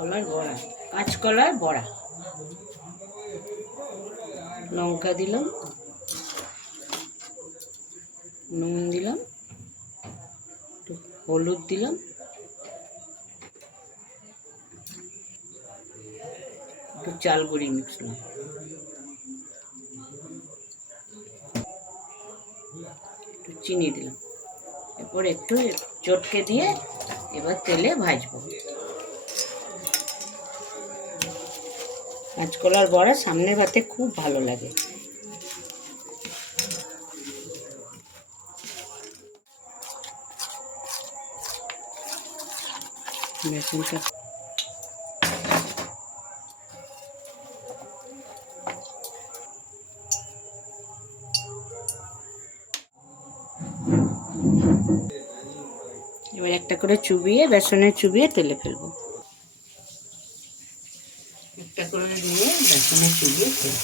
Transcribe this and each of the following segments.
কলার বড়া কাঁচকলার বড়া। লঙ্কা দিলাম, নুন দিলাম, একটু হলুদ দিলাম। একটু চাল গুঁড়ি মিশলাম একটু চিনি দিলাম। এরপর একটু চটকে দিয়ে এবার তেলে ভাজবো। কাঁচকলার বড়া সামনের ভাতে খুব ভালো লাগে। এবার একটা করে চুবিয়ে, বেসনে চুবিয়ে তেলে ফেলব। একটা করে দিয়ে বেসনে চুবিয়ে ফেলব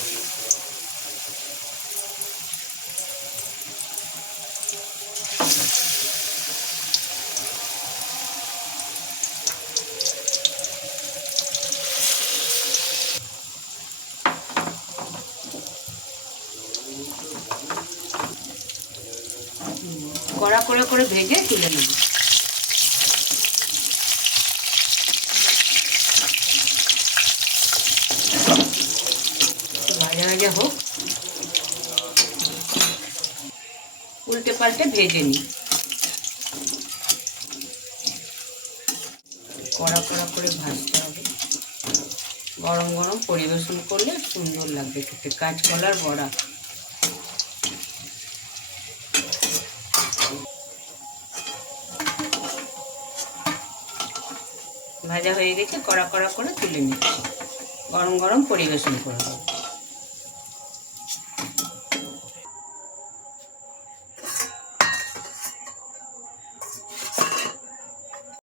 কড়া করে করে ভেজে তুলে নেব। ভাজা ভাজা হোক। উল্টে পাল্টে ভেজে নিই। কড়া কড়া করে ভাজতে হবে। গরম গরম পরিবেশন করলে সুন্দর লাগবে খেতে। কাঁচকলার বড়া। ভাজা হয়ে গেছে, কড়া কড়া করে তুলে নিচ্ছি। গরম গরম পরিবেশন করে দেবো।